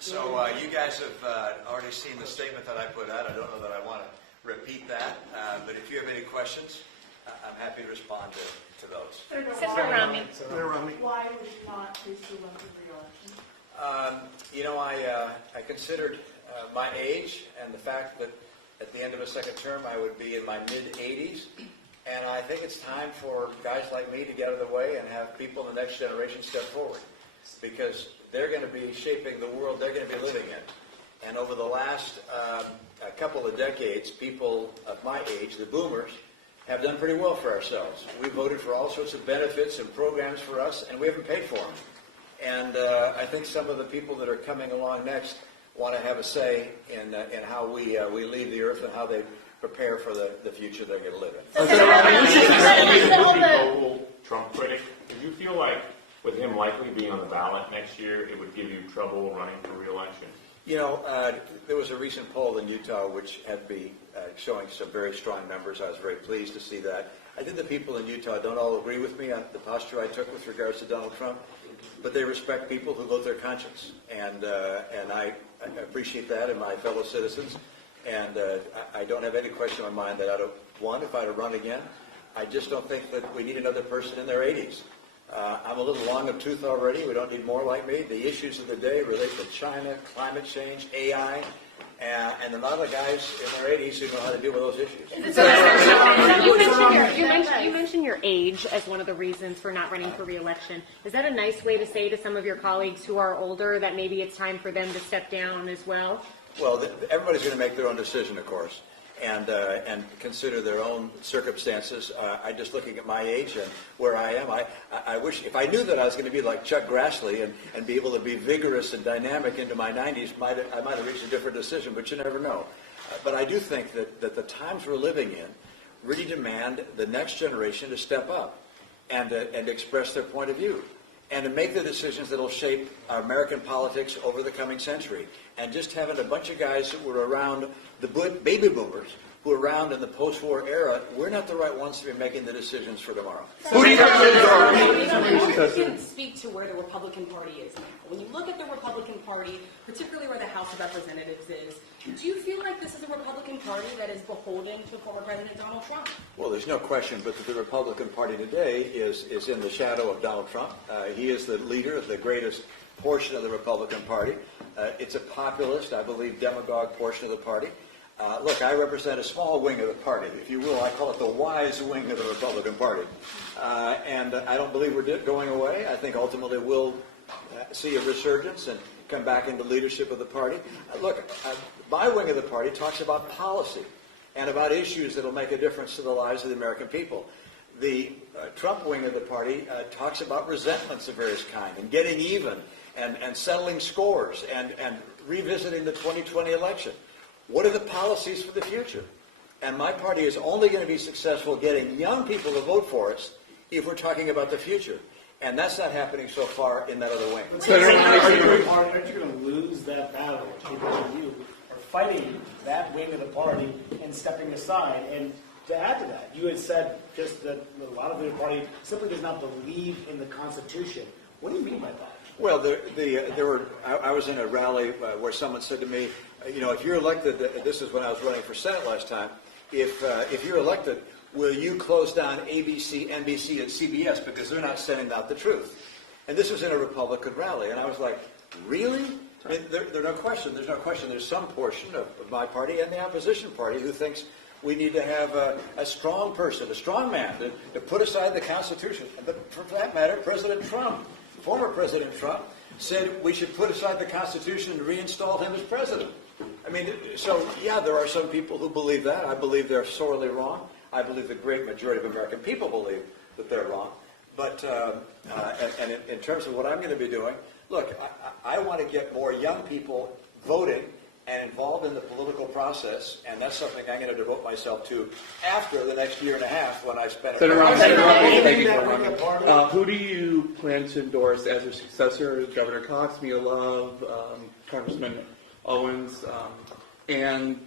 So you guys have already seen the statement that I put out. I don't know that I want to repeat that, but if you have any questions, I'm happy to respond to those. Senator Romney. Why would you not pursue one for re-election? You know, I considered my age and the fact that at the end of a second term I would be in my mid-80s, and I think it's time for guys like me to get out of the way and have people in the next generation step forward, because they're going to be shaping the world they're going to be living in. And over the last a couple of decades, people of my age, the boomers, have done pretty well for ourselves. We voted for all sorts of benefits and programs for us, and we haven't paid for them. And I think some of the people that are coming along next want to have a say in how we leave the earth and how they prepare for the future they're going to live in. Trump critic, do you feel like with him likely being on the ballot next year, it would give you trouble running for re-election? You know, there was a recent poll in Utah which had me showing some very strong numbers. I was very pleased to see that. I think the people in Utah don't all agree with me on the posture I took with regards to Donald Trump, but they respect people who vote their conscience, and I appreciate that in my fellow citizens. And I don't have any question in my mind that if I'd have run again, I just don't think that we need another person in their 80s. I'm a little long of tooth already. We don't need more like me. The issues of the day relate to China, climate change, AI, and a lot of guys in their 80s who know how to deal with those issues. You mentioned your age as one of the reasons for not running for re-election. Is that a nice way to say to some of your colleagues who are older that maybe it's time for them to step down as well? Well, everybody's going to make their own decision, of course, and consider their own circumstances. I'm just looking at my age and where I am. I wish, if I knew that I was going to be like Chuck Grassley and be able to be vigorous and dynamic into my 90s, I might have reached a different decision, but you never know. But I do think that the times we're living in really demand the next generation to step up and express their point of view, and to make the decisions that will shape our American politics over the coming century. And just having a bunch of guys that were around, the baby boomers, who were around in the post-war era, we're not the right ones to be making the decisions for tomorrow. You can speak to where the Republican Party is now. When you look at the Republican Party, particularly where the House of Representatives is, do you feel like this is a Republican Party that is beholden to former President Donald Trump? Well, there's no question but that the Republican Party today is in the shadow of Donald Trump. He is the leader of the greatest portion of the Republican Party. It's a populist, I believe, demagogue portion of the party. Look, I represent a small wing of the party, if you will. I call it the wise wing of the Republican Party. And I don't believe we're going away. I think ultimately we'll see a resurgence and come back into leadership of the party. Look, my wing of the party talks about policy and about issues that will make a difference to the lives of the American people. The Trump wing of the party talks about resentments of various kinds and getting even and settling scores and revisiting the 2020 election. What are the policies for the future? And my party is only going to be successful getting young people to vote for us if we're talking about the future. And that's not happening so far in that other wing. Aren't you going to lose that battle? People like you are fighting that wing of the party and stepping aside. And to add to that, you had said just that a lot of the party simply does not believe in the Constitution. What do you mean by that? Well, I was in a rally where someone said to me, you know, if you're elected, this is when I was running for Senate last time, if you're elected, will you close down ABC, NBC, and CBS because they're not sending out the truth? And this was in a Republican rally, and I was like, really? I mean, there's no question. There's some portion of my party and the opposition party who thinks we need to have a strong person, a strong man, to put aside the Constitution. But for that matter, President Trump, former President Trump, said we should put aside the Constitution and reinstall him as president. I mean, so yeah, there are some people who believe that. I believe they're sorely wrong. I believe the great majority of American people believe that they're wrong. But in terms of what I'm going to be doing, look, I want to get more young people voting and involved in the political process, and that's something I'm going to devote myself to after the next year and a half when I spend it. Who do you plan to endorse as your successor? Governor Cox, Mia Love, Congressman Owens, and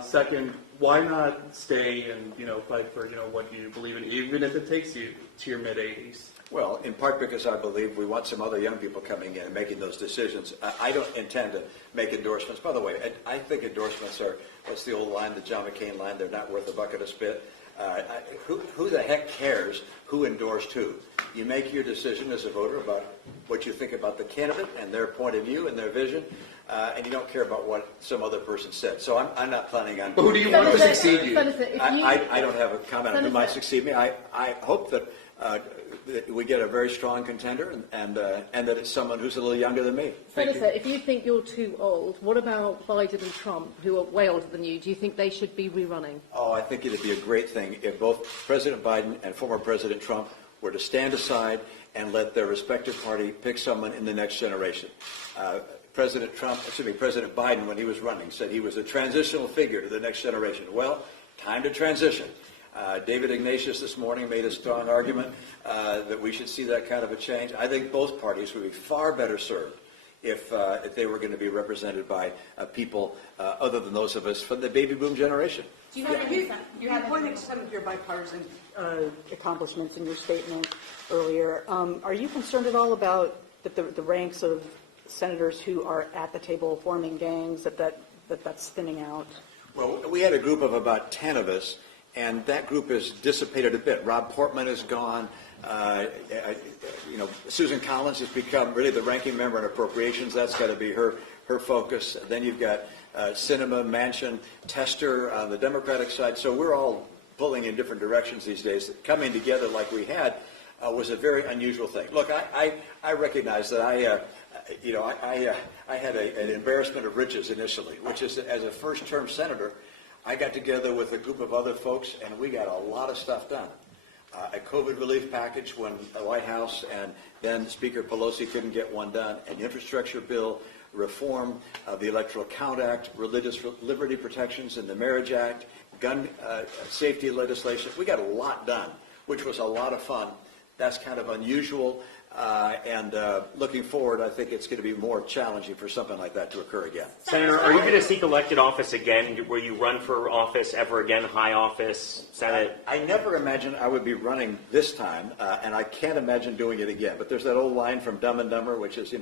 second, why not stay and fight for what you believe in, even if it takes you to your mid-80s? Well, in part because I believe we want some other young people coming in and making those decisions. I don't intend to make endorsements. By the way, I think endorsements are, what's the old line, the John McCain line, they're not worth a bucket of spit. Who the heck cares who endorsed who? You make your decision as a voter about what you think about the candidate and their point of view and their vision, and you don't care about what some other person said. So I'm not planning on... But who do you want to succeed you? I don't have a comment on who might succeed me. I hope that we get a very strong contender and that it's someone who's a little younger than me. Senator, if you think you're too old, what about Biden and Trump, who are way older than you? Do you think they should be rerunning? Oh, I think it would be a great thing if both President Biden and former President Trump were to stand aside and let their respective party pick someone in the next generation. President Biden, when he was running, said he was a transitional figure to the next generation. Well, time to transition. David Ignatius this morning made a strong argument that we should see that kind of a change. I think both parties would be far better served if they were going to be represented by people other than those of us from the baby boom generation. You pointed to some of your bipartisan accomplishments in your statement earlier. Are you concerned at all about the ranks of senators who are at the table forming gangs, that's thinning out? Well, we had a group of about 10 of us, and that group has dissipated a bit. Rob Portman is gone. Susan Collins has become really the ranking member in appropriations. That's got to be her focus. Then you've got Sinema, Manchin, Tester on the Democratic side. So we're all pulling in different directions these days. Coming together like we had was a very unusual thing. Look, I recognize that I had an embarrassment of riches initially, which is as a first-term senator, I got together with a group of other folks, and we got a lot of stuff done. A COVID relief package when the White House and then Speaker Pelosi couldn't get one done, an infrastructure bill, reform of the Electoral Count Act, religious liberty protections in the Marriage Act, gun safety legislation. We got a lot done, which was a lot of fun. That's kind of unusual. And looking forward, I think it's going to be more challenging for something like that to occur again. Senator, are you going to seek elected office again? Will you run for office ever again, high office, Senate? I never imagined I would be running this time, and I can't imagine doing it again. But there's that old line from Dumb and Dumber, which is,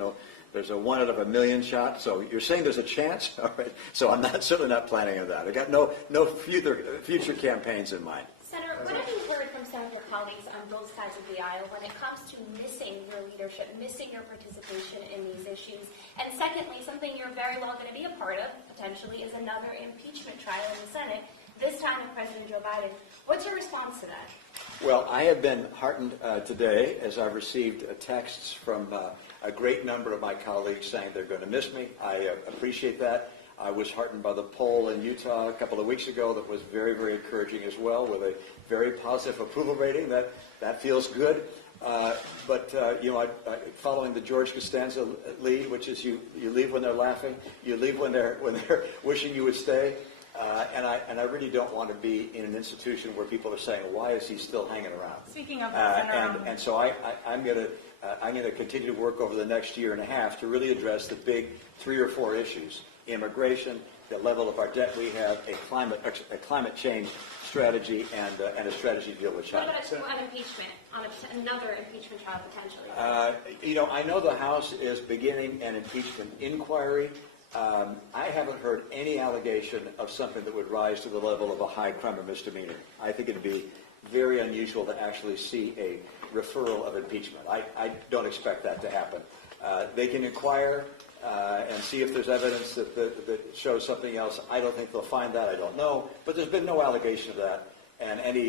there's a 1 out of a million shot. So you're saying there's a chance? All right. So I'm certainly not planning on that. I got no future campaigns in mind. Senator, what have you heard from some of your colleagues on both sides of the aisle when it comes to missing your leadership, missing your participation in these issues? And secondly, something you're very well going to be a part of, potentially, is another impeachment trial in the Senate, this time with President Joe Biden. What's your response to that? Well, I have been heartened today as I've received texts from a great number of my colleagues saying they're going to miss me. I appreciate that. I was heartened by the poll in Utah a couple of weeks ago that was very, very encouraging as well, with a very positive approval rating. That feels good. Following the George Costanza lead, which is you leave when they're laughing, you leave when they're wishing you would stay. And I really don't want to be in an institution where people are saying, why is he still hanging around? Speaking of that, and so I'm going to continue to work over the next year and a half to really address the big 3 or 4 issues: immigration, the level of our debt we have, a climate change strategy, and a strategy to deal with China. What about on impeachment, on another impeachment trial potentially? I know the House is beginning an impeachment inquiry. I haven't heard any allegation of something that would rise to the level of a high crime or misdemeanor. I think it would be very unusual to actually see a referral of impeachment. I don't expect that to happen. They can inquire and see if there's evidence that shows something else. I don't think they'll find that. I don't know. But there's been no allegation of that. And any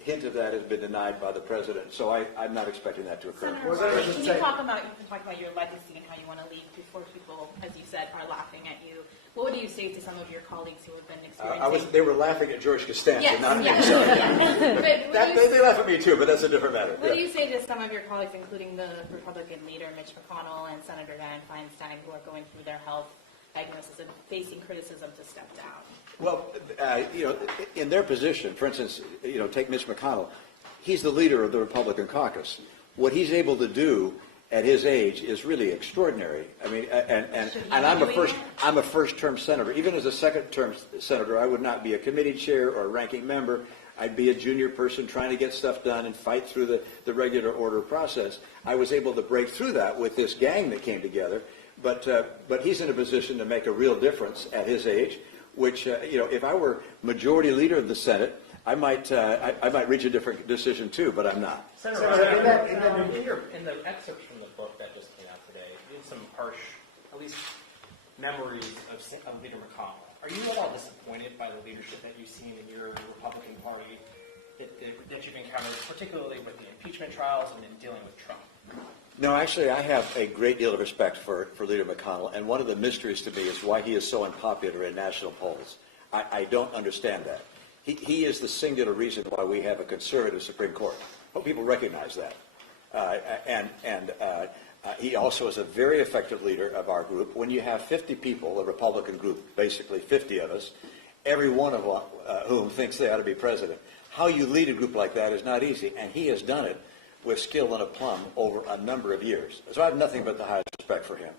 hint of that has been denied by the president. So I'm not expecting that to occur. Senator, can you talk about your legacy and how you want to leave before people, as you said, are laughing at you? What would you say to some of your colleagues who have been experiencing? They were laughing at George Costanza, yes, not yes, me. Sorry. yes. They laugh at me too, but that's a different matter. What do you say to some of your colleagues, including the Republican leader Mitch McConnell and Senator Dianne Feinstein, who are going through their health diagnosis and facing criticism to step down? Well, in their position, for instance, take Mitch McConnell. He's the leader of the Republican caucus. What he's able to do at his age is really extraordinary. I mean, and I'm a first-term senator. Even as a second-term senator, I would not be a committee chair or a ranking member. I'd be a junior person trying to get stuff done and fight through the regular order process. I was able to break through that with this gang that came together, but he's in a position to make a real difference at his age, which, if I were majority leader of the Senate, I might reach a different decision too, but I'm not. Senator, in the excerpts from the book that just came out today, you had some harsh, at least memories of Leader McConnell. Are you at all disappointed by the leadership that you've seen in your Republican Party that you've encountered, particularly with the impeachment trials and in dealing with Trump? No, actually, I have a great deal of respect for Leader McConnell, and one of the mysteries to me is why he is so unpopular in national polls. I don't understand that. He is the singular reason why we have a conservative Supreme Court. Hope people recognize that. He also is a very effective leader of our group. When you have 50 people, a Republican group, basically 50 of us, every one of whom thinks they ought to be president, how you lead a group like that is not easy, and he has done it with skill and aplomb over a number of years. So I have nothing but the highest respect for him.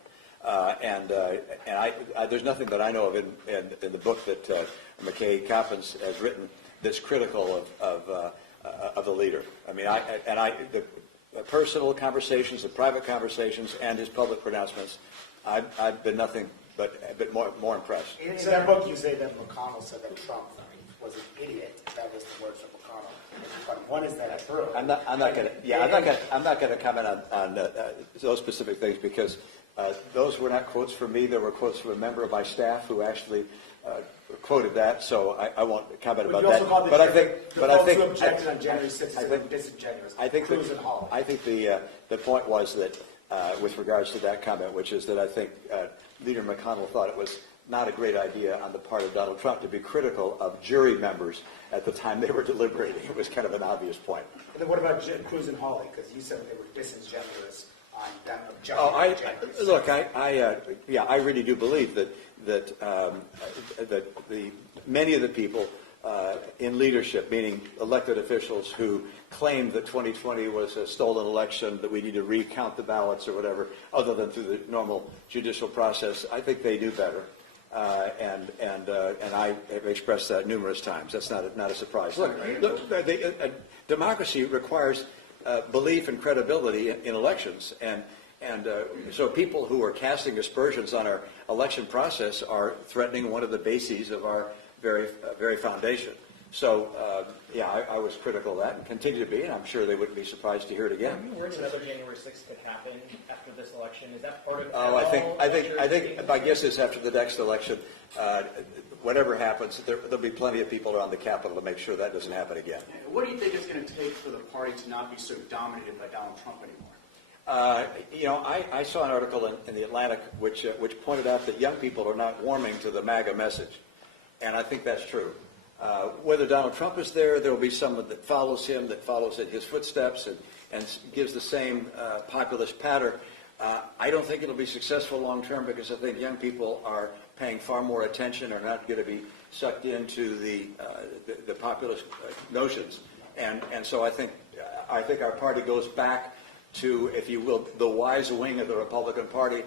There's nothing that I know of in the book that McKay Coppins has written that's critical of the leader. I mean, the personal conversations, the private conversations, and his public pronouncements, I've been nothing but more impressed. In that book, you say that McConnell said that Trump was an idiot. That was the words of McConnell. But one, is that true? I'm not going to comment on those specific things because those were not quotes from me. They were quotes from a member of my staff who actually quoted that. So I won't comment about that. But I think who objected on January 6th were disingenuous. I think the point was that with regards to that comment, which is that I think Leader McConnell thought it was not a great idea on the part of Donald Trump to be critical of jury members at the time they were deliberating. It was kind of an obvious point. And then what about Cruz and Hawley? Because you said they were disingenuous on them objecting. Look, I really do believe that many of the people in leadership, meaning elected officials who claimed that 2020 was a stolen election, that we need to recount the ballots or whatever, other than through the normal judicial process, I think they knew better. And I have expressed that numerous times. That's not a surprise. Look, democracy requires belief and credibility in elections, and so people who are casting aspersions on our election process are threatening one of the bases of our very foundation. So, I was critical of that and continue to be, and I'm sure they wouldn't be surprised to hear it again. Are you worried another January 6th could happen after this election? Is that part of it? I think my guess is after the next election, whatever happens, there'll be plenty of people around the Capitol to make sure that doesn't happen again. What do you think it's going to take for the party to not be so dominated by Donald Trump anymore? I saw an article in the Atlantic which pointed out that young people are not warming to the MAGA message, and I think that's true. Whether Donald Trump is there will be someone that follows him, that follows in his footsteps, and gives the same populist patter. I don't think it'll be successful long term because I think young people are paying far more attention, are not going to be sucked into the populist notions, and so I think our party goes back to, if you will, the wise wing of the Republican Party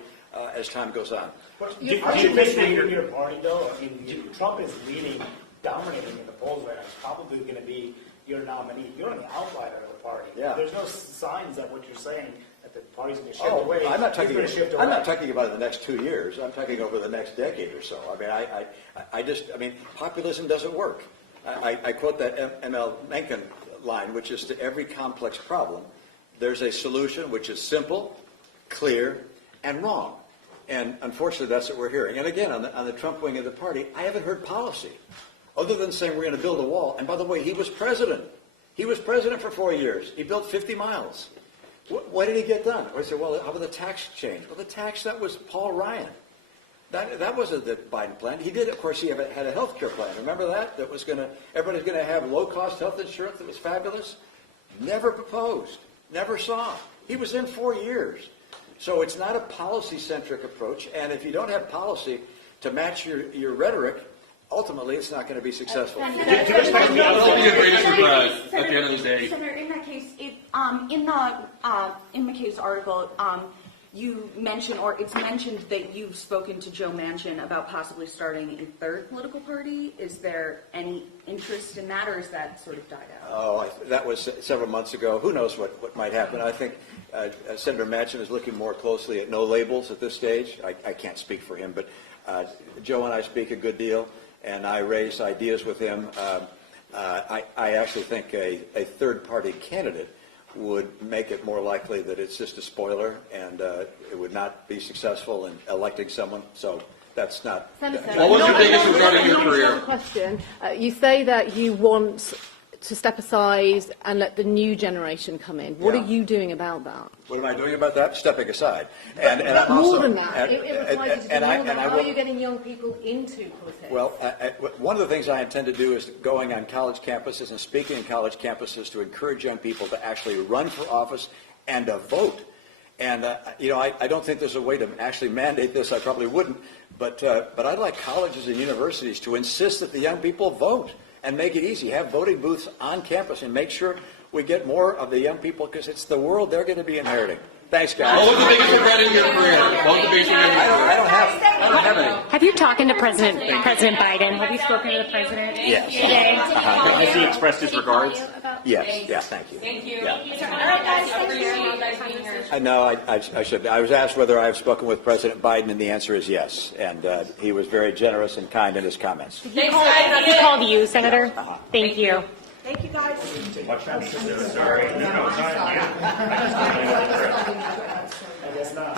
as time goes on. Do you think leading your party, though? I mean, Trump is leading, dominating in the polls right now. It's probably going to be your nominee. You're an outsider of the party. Yeah. There's no signs that what you're saying that the party's going to shift away. I'm not talking about the next 2 years. I'm talking over the next decade or so. I mean, populism doesn't work. I quote that M.L. Mencken line, which is to every complex problem, there's a solution which is simple, clear, and wrong. And unfortunately, that's what we're hearing. And again, on the Trump wing of the party, I haven't heard policy other than saying we're going to build a wall. And by the way, he was president. He was president for 4 years. He built 50 miles. What did he get done? Or I said, well, how about the tax change? Well, the tax, that was Paul Ryan. That wasn't the Biden plan. He did, of course, he had a health care plan. Remember that? That was everybody's going to have low-cost health insurance that was fabulous. Never proposed. Never saw. He was in 4 years. So it's not a policy-centric approach, and if you don't have policy to match your rhetoric, ultimately it's not going to be successful. That'll be a great surprise at the end of the day. Senator, in that case, in McKay's article, you mentioned, or it's mentioned that you've spoken to Joe Manchin about possibly starting a third political party. Is there any interest in that, or is that sort of died out? Oh, that was several months ago. Who knows what might happen? I think Senator Manchin is looking more closely at no labels at this stage. I can't speak for him, but Joe and I speak a good deal, and I raise ideas with him. I actually think a third-party candidate would make it more likely that it's just a spoiler, and it would not be successful in electing someone. So that's not. Senator, What was your biggest regarding your career? Question. You say that you want to step aside and let the new generation come in. What Yeah. are you doing about that? What am I doing about that? Stepping aside. And I'm More also, than that. It requires you to do and I more than that. How will- are you getting young people into politics? Well, one of the things I intend to do is going on college campuses and speaking on college campuses to encourage young people to actually run for office and to vote. And, I don't think there's a way to actually mandate this. I probably wouldn't. But I'd like colleges and universities to insist that the young people vote and make it easy. Have voting booths on campus and make sure we get more of the young people, because it's the world they're going to be inheriting. Thanks, guys. What was the biggest regret in your career? What was the biggest regret in your career? I don't have any. Have you talked to President Biden? Have you spoken to the president Yes. today? Has he expressed his regards? Yes. Yeah. Thank you. Thank you. Yeah. All right, guys, I appreciate you guys being here. No, I should. I was asked whether I have spoken with President Biden, and the answer is yes. And he was very generous and kind in his comments. He called you, Senator. Thank you. Thank you, guys. Sorry. I guess not.